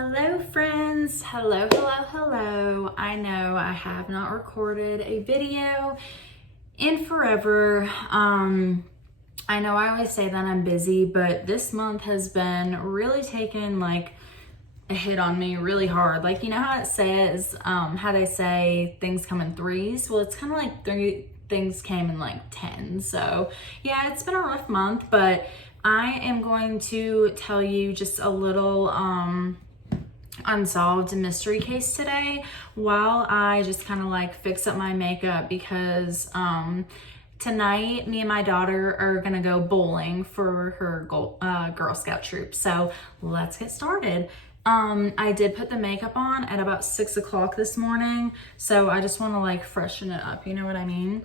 Hello friends, hello. I know I have not recorded a video in forever. I know I always say that I'm busy, but this month has been really taking like a hit on me really hard. Like, you know how it says, how they say things come in threes? Well, it's kind of like three things came in like 10. So yeah, it's been a rough month, but I am going to tell you just a little, unsolved mystery case today while I just kind of like fix up my makeup because tonight me and my daughter are gonna go bowling for her Girl Scout troop. So let's get started. I did put the makeup on at about 6 o'clock this morning, so I just want to like freshen it up, you know what I mean?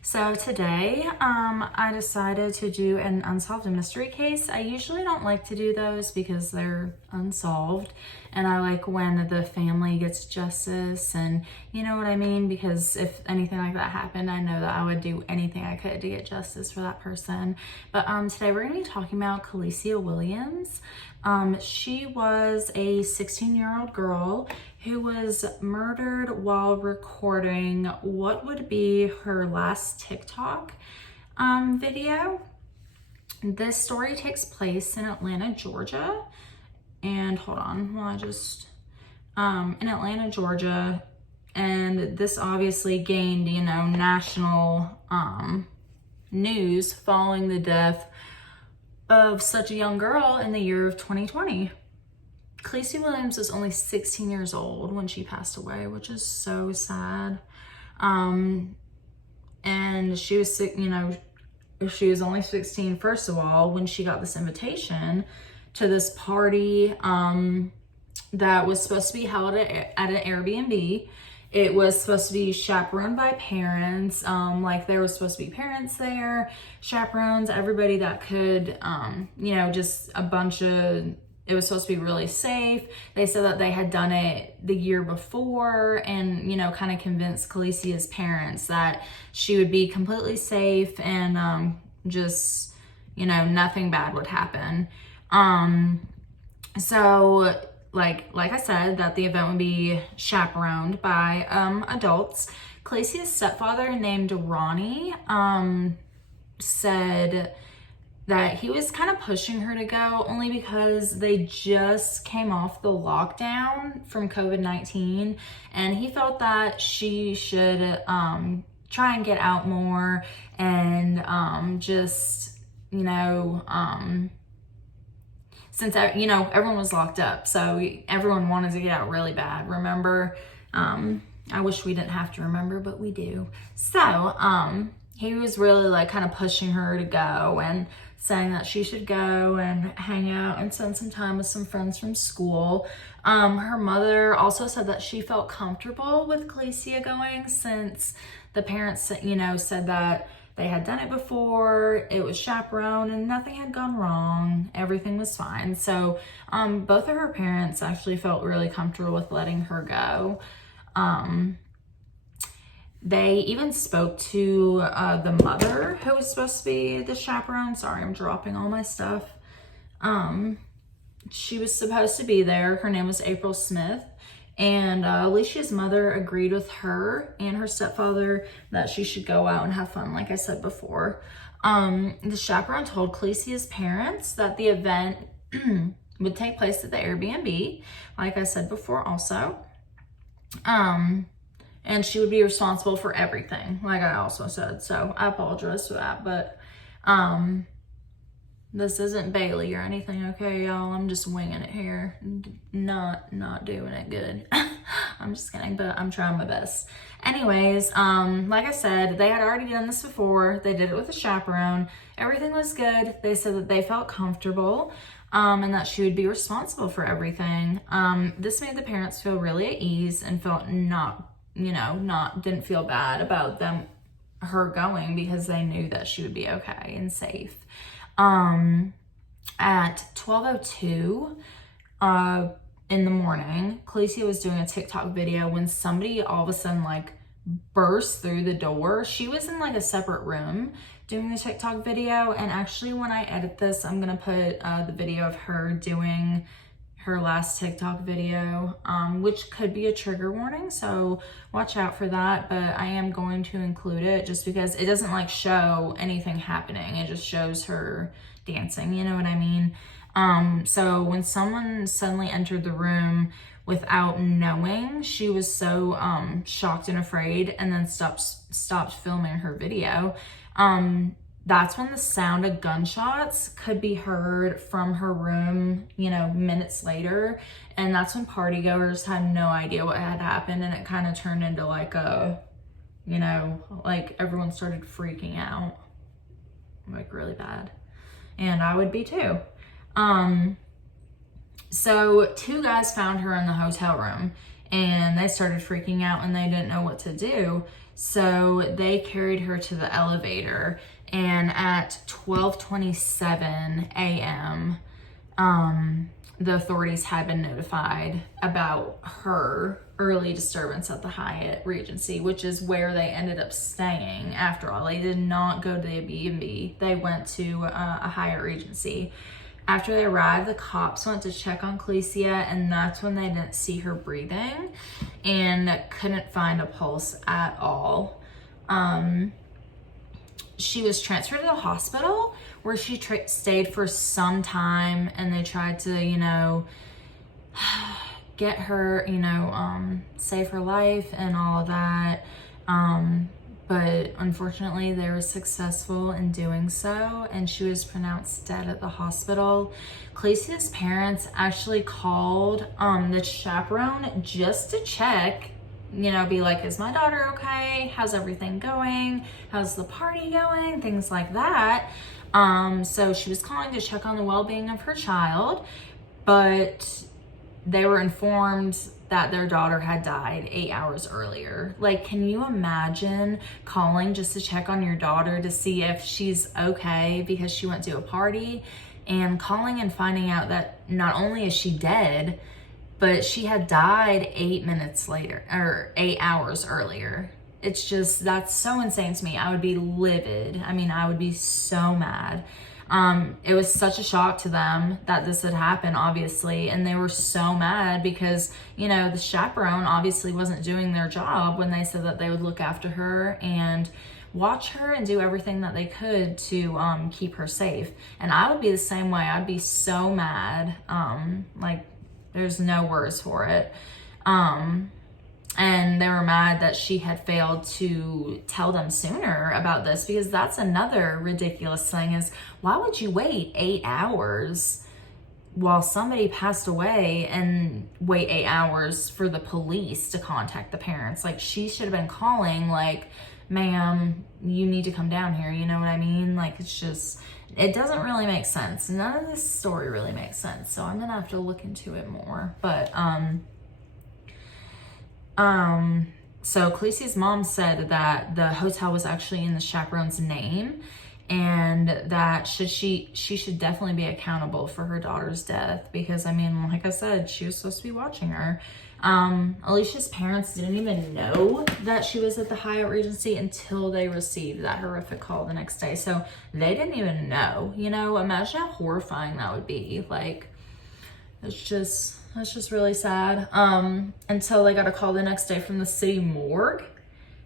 So today, I decided to do an unsolved mystery case. I usually don't like to do those because they're unsolved, and I like when the family gets justice, and you know what I mean? Because if anything like that happened, I know that I would do anything I could to get justice for that person. But today we're gonna be talking about Kalecia Williams. She was a 16-year-old girl who was murdered while recording what would be her last TikTok video. This story takes place in Atlanta, Georgia. And hold on, well, in Atlanta, Georgia. And this obviously gained, you know, national news following the death of such a young girl in the year of 2020. Kalecia Williams was only 16 years old when she passed away, which is so sad. And she was, you know, she was only 16, first of all, when she got this invitation to this party that was supposed to be held at an Airbnb. It was supposed to be chaperoned by parents. Like there was supposed to be parents there, chaperones, everybody that could, you know, just a bunch of, it was supposed to be really safe. They said that they had done it the year before and, you know, kind of convinced Kalecia's parents that she would be completely safe and just, you know, nothing bad would happen. So like I said, that the event would be chaperoned by adults. Kalecia's stepfather named Ronnie said that he was kind of pushing her to go only because they just came off the lockdown from COVID-19, and he felt that she should try and get out more and just, you know, since, you know, everyone was locked up, so everyone wanted to get out really bad, remember? I wish we didn't have to remember, but we do. So he was really like kind of pushing her to go and saying that she should go and hang out and spend some time with some friends from school. Her mother also said that she felt comfortable with Kalecia going since the parents, you know, said that they had done it before, it was chaperoned, and nothing had gone wrong. Everything was fine. So both of her parents actually felt really comfortable with letting her go. They even spoke to the mother who was supposed to be the chaperone. Sorry, I'm dropping all my stuff. She was supposed to be there. Her name was April Smith. And Alicia's mother agreed with her and her stepfather that she should go out and have fun, like I said before. The chaperone told Kalecia's parents that the event would take place at the Airbnb, like I said before also. And she would be responsible for everything, like I also said. So I apologize for that, but this isn't Bailey or anything, okay, y'all? I'm just winging it here. Not doing it good. I'm just kidding, but I'm trying my best. Anyways, like I said, they had already done this before. They did it with a chaperone. Everything was good. They said that they felt comfortable and that she would be responsible for everything. This made the parents feel really at ease and felt didn't feel bad about her going because they knew that she would be okay and safe. At 12:02 in the morning, Kalecia was doing a TikTok video when somebody all of a sudden like burst through the door. She was in like a separate room doing the TikTok video, and actually when I edit this, I'm gonna put the video of her doing her last TikTok video, which could be a trigger warning, so watch out for that, but I am going to include it just because it doesn't like show anything happening. It just shows her dancing, you know what I mean? So when someone suddenly entered the room without knowing, she was so shocked and afraid, and then stopped filming her video. That's when the sound of gunshots could be heard from her room, you know, minutes later. And that's when partygoers had no idea what had happened. And it kind of turned into like a, you know, like everyone started freaking out, like really bad. And I would be too. So 2 guys found her in the hotel room, and they started freaking out and they didn't know what to do. So they carried her to the elevator, and at 12:27 a.m., the authorities had been notified about her early disturbance at the Hyatt Regency, which is where they ended up staying after all. They did not go to the B&B. They went to a Hyatt Regency. After they arrived, the cops went to check on Kalecia, and that's when they didn't see her breathing and couldn't find a pulse at all. She was transferred to the hospital where she stayed for some time, and they tried to, you know, get her, you know, save her life and all of that. But unfortunately they were successful in doing so, and she was pronounced dead at the hospital. Kalecia's parents actually called the chaperone just to check, you know, be like, is my daughter okay? How's everything going? How's the party going? Things like that. So she was calling to check on the well-being of her child, but they were informed that their daughter had died 8 hours earlier. Like, can you imagine calling just to check on your daughter to see if she's okay because she went to a party, and calling and finding out that not only is she dead, but she had died 8 minutes later, or 8 hours earlier. It's just, that's so insane to me. I would be livid. I mean, I would be so mad. It was such a shock to them that this had happened, obviously, and they were so mad because, you know, the chaperone obviously wasn't doing their job when they said that they would look after her and watch her and do everything that they could to keep her safe. And I would be the same way. I'd be so mad. Like, there's no words for it. And they were mad that she had failed to tell them sooner about this, because that's another ridiculous thing, is why would you wait 8 hours while somebody passed away and wait 8 hours for the police to contact the parents? Like, she should have been calling like, ma'am, you need to come down here. You know what I mean? Like, it's just, it doesn't really make sense. None of this story really makes sense. So I'm gonna have to look into it more. But, so Kalecia's mom said that the hotel was actually in the chaperone's name, and that she should definitely be accountable for her daughter's death, because, I mean, like I said, she was supposed to be watching her. Alicia's parents didn't even know that she was at the Hyatt Regency until they received that horrific call the next day. So they didn't even know, you know. Imagine how horrifying that would be. Like, that's just really sad. Until they got a call the next day from the city morgue,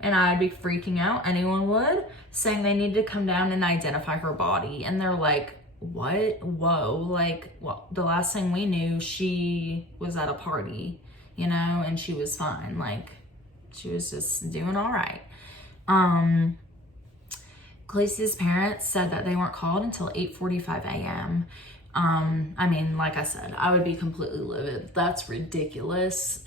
and I'd be freaking out, anyone would, saying they needed to come down and identify her body. And they're like, what? Whoa. Like, well, the last thing we knew, she was at a party, you know, and she was fine. Like, she was just doing all right. Kalecia's parents said that they weren't called until 8:45 a.m. I mean, like I said, I would be completely livid. That's ridiculous.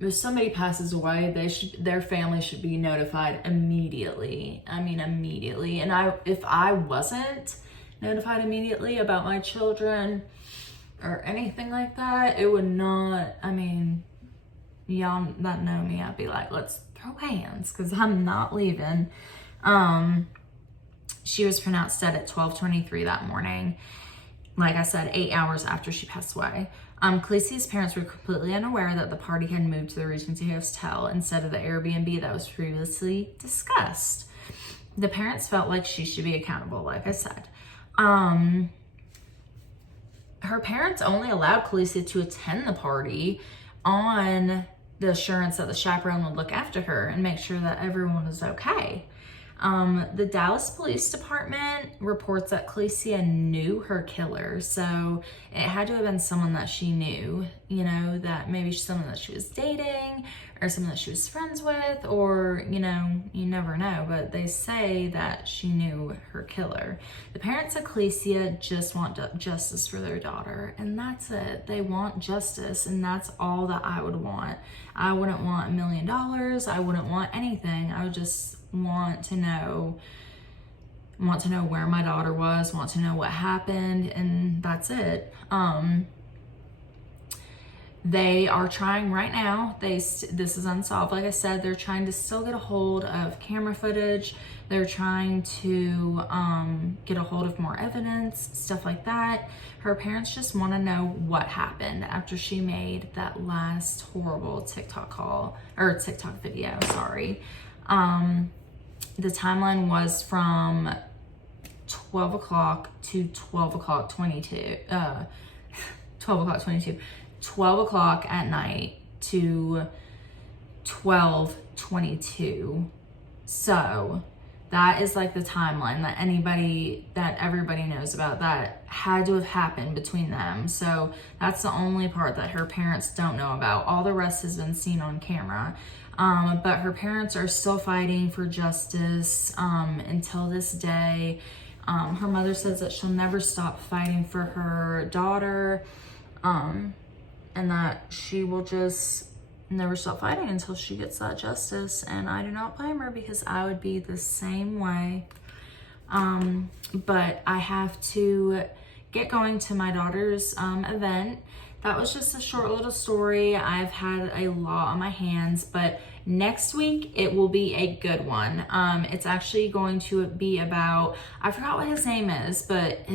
If somebody passes away, their family should be notified immediately. I mean, immediately. And if I wasn't notified immediately about my children or anything like that, it would not, I mean, y'all that know me, I'd be like, let's throw hands, because I'm not leaving. She was pronounced dead at 12:23 that morning. Like I said, 8 hours after she passed away. Kalecia's parents were completely unaware that the party had moved to the Regency Hotel instead of the Airbnb that was previously discussed. The parents felt like she should be accountable, like I said. her parents only allowed Kalecia to attend the party on the assurance that the chaperone would look after her and make sure that everyone was okay. The Dallas Police Department reports that Kalecia knew her killer, so it had to have been someone that she knew, you know, that maybe someone that she was dating or someone that she was friends with, or, you know, you never know, but they say that she knew her killer. The parents of Kalecia just want justice for their daughter, and that's it. They want justice, and that's all that I would want. I wouldn't want $1 million. I wouldn't want anything. I would just want to know where my daughter was, want to know what happened, and that's it. They are trying right now, this is Unsolved, like I said, they're trying to still get a hold of camera footage. They're trying to get a hold of more evidence, stuff like that. Her parents just want to know what happened after she made that last horrible TikTok video, sorry. The timeline was from 12 o'clock to 12 o'clock 22, 12 o'clock at night to 12:22. So that is like the timeline that everybody knows about that had to have happened between them. So that's the only part that her parents don't know about. All the rest has been seen on camera. But her parents are still fighting for justice until this day. Her mother says that she'll never stop fighting for her daughter, and that she will just never stop fighting until she gets that justice. And I do not blame her, because I would be the same way. But I have to get going to my daughter's event. That was just a short little story. I've had a lot on my hands, but next week it will be a good one. It's actually going to be about, I forgot what his name is, but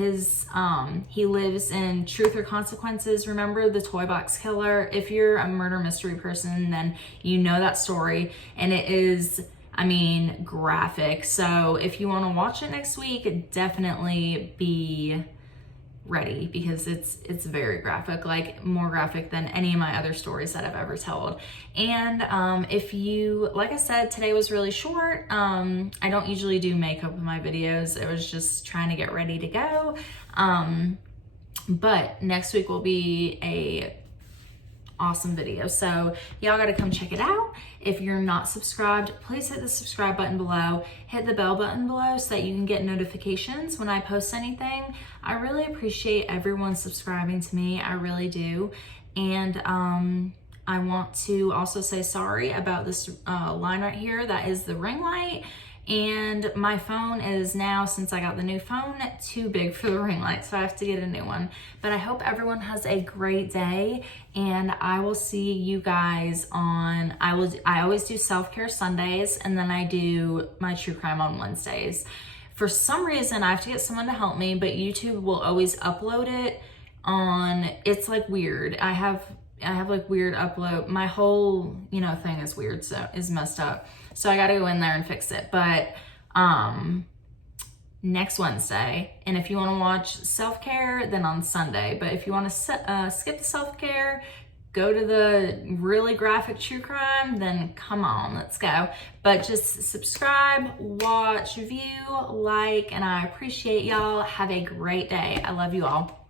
he lives in Truth or Consequences. Remember the toy box killer? If you're a murder mystery person, then you know that story, and it is, I mean, graphic. So if you want to watch it next week, definitely be ready, because it's very graphic, like more graphic than any of my other stories that I've ever told. And if you, like I said, today was really short. I don't usually do makeup in my videos. It was just trying to get ready to go. But next week will be a awesome video, so y'all gotta come check it out. If you're not subscribed, please hit the subscribe button below, hit the bell button below so that you can get notifications when I post anything. I really appreciate everyone subscribing to me, I really do. And I want to also say sorry about this line right here. That is the ring light. And my phone is now, since I got the new phone, too big for the ring light, so I have to get a new one. But I hope everyone has a great day, and I will see you guys on, I always do self-care Sundays, and then I do my true crime on Wednesdays. For some reason, I have to get someone to help me, but YouTube will always upload it on, it's like weird. I have like weird upload. My whole, thing is weird, so is messed up. So I gotta go in there and fix it. But next Wednesday, and if you want to watch self-care, then on Sunday. But if you want to skip the self-care, go to the really graphic true crime, then come on, let's go. But just subscribe, watch, view, like, and I appreciate y'all. Have a great day. I love you all.